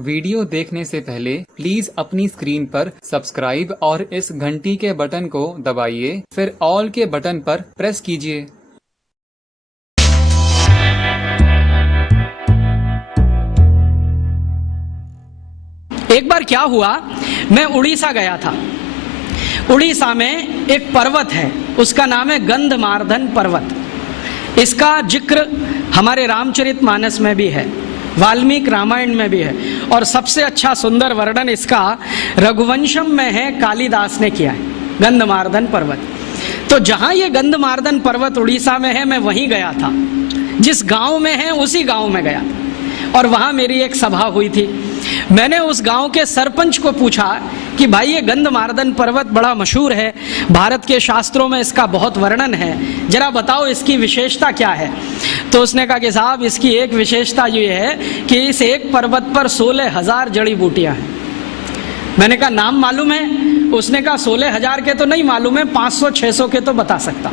Video देखने से पहले प्लीज अपनी स्क्रीन पर सब्सक्राइब और इस घंटी के बटन को दबाइए, फिर ऑल के बटन पर प्रेस कीजिए। एक बार क्या हुआ, मैं उड़ीसा गया था। उड़ीसा में एक पर्वत है, उसका नाम है गंधमार्दन पर्वत। इसका जिक्र हमारे रामचरितमानस में भी है, वाल्मीकि रामायण में भी है, और सबसे अच्छा सुंदर वर्णन इसका रघुवंशम में है, कालिदास ने किया है, गंधमार्दन पर्वत। तो जहाँ ये गंधमार्दन पर्वत उड़ीसा में है, मैं वहीं गया था। जिस गांव में है उसी गांव में गया था, और वहाँ मेरी एक सभा हुई थी। मैंने उस गांव के सरपंच को पूछा कि भाई ये गंधमार्दन पर्वत बड़ा मशहूर है, भारत के शास्त्रों में इसका बहुत वर्णन है, जरा बताओ इसकी विशेषता क्या है। तो उसने कहा कि साहब इसकी एक विशेषता ये है कि इस एक पर्वत पर 16,000 जड़ी बूटियां हैं। मैंने कहा नाम मालूम है? उसने कहा 16,000 के तो नहीं मालूम है, 500-600 के तो बता सकता।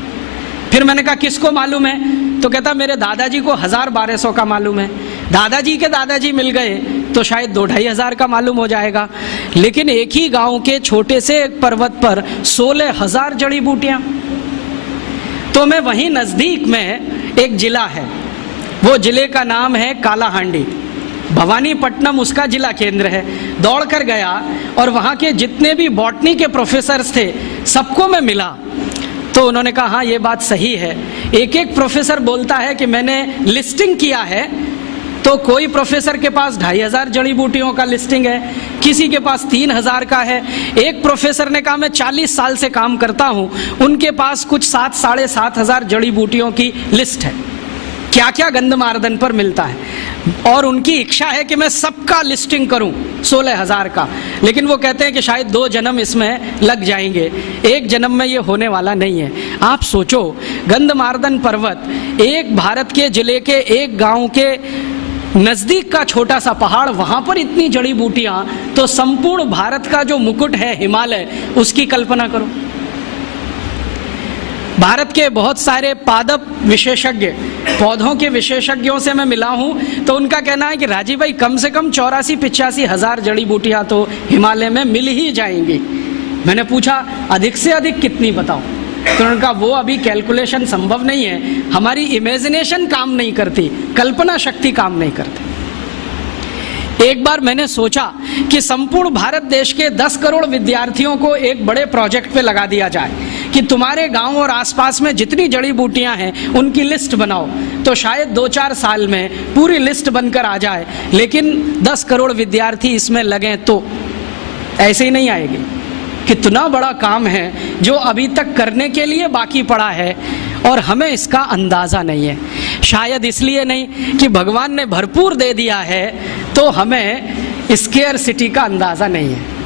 फिर मैंने कहा किसको मालूम है? तो कहता मेरे दादाजी को 1000-1200 का मालूम है। दादाजी के दादाजी मिल गए तो शायद 2-2,500 का मालूम हो जाएगा। लेकिन एक ही गांव के छोटे से एक पर्वत पर 16,000 जड़ी बूटियां। तो मैं वहीं नजदीक में एक जिला है, वो जिले का नाम है कालाहांडी, भवानीपट्टनम उसका जिला केंद्र है। दौड़ कर गया और वहाँ के जितने भी बॉटनी के प्रोफेसर्स थे सबको मैं मिला। तो उन्होंने कहा हाँ ये बात सही है। एक एक प्रोफेसर बोलता है कि मैंने लिस्टिंग किया है, तो कोई प्रोफेसर के पास 2,500 जड़ी बूटियों का लिस्टिंग है, किसी के पास 3,000 का है। एक प्रोफेसर ने कहा मैं 40 साल से काम करता हूँ, उनके पास कुछ 7,000-7,500 जड़ी बूटियों की लिस्ट है, क्या क्या गंधमार्दन पर मिलता है। और उनकी इच्छा है कि मैं सबका लिस्टिंग करूं 16,000 का, लेकिन वो कहते हैं कि शायद 2 जन्म इसमें लग जाएंगे, 1 जन्म में ये होने वाला नहीं है। आप सोचो, गंधमार्दन पर्वत एक भारत के जिले के एक गांव के नजदीक का छोटा सा पहाड़, वहां पर इतनी जड़ी बूटियां, तो संपूर्ण भारत का जो मुकुट है हिमालय, उसकी कल्पना करो। भारत के बहुत सारे पादप विशेषज्ञ, पौधों के विशेषज्ञों से मैं मिला हूं, तो उनका कहना है कि राजीव भाई कम से कम 84-85 हजार जड़ी बूटियां तो हिमालय में मिल ही जाएंगी। मैंने पूछा अधिक से अधिक कितनी बताओ, तो उन्होंने कहा वो अभी कैलकुलेशन संभव नहीं है, हमारी इमेजिनेशन काम नहीं करती, कल्पना शक्ति काम नहीं करती। एक बार मैंने सोचा कि संपूर्ण भारत देश के 10 करोड़ विद्यार्थियों को एक बड़े प्रोजेक्ट पे लगा दिया जाए कि तुम्हारे गांव और आसपास में जितनी जड़ी बूटियां हैं उनकी लिस्ट बनाओ। तो शायद 2-4 साल में पूरी लिस्ट बनकर आ जाए, लेकिन 10 करोड़ विद्यार्थी इसमें लगें तो ऐसे ही नहीं आएगी। कितना बड़ा काम है जो अभी तक करने के लिए बाकी पड़ा है, और हमें इसका अंदाज़ा नहीं है। शायद इसलिए नहीं कि भगवान ने भरपूर दे दिया है, तो हमें स्केयर सिटी का अंदाज़ा नहीं है।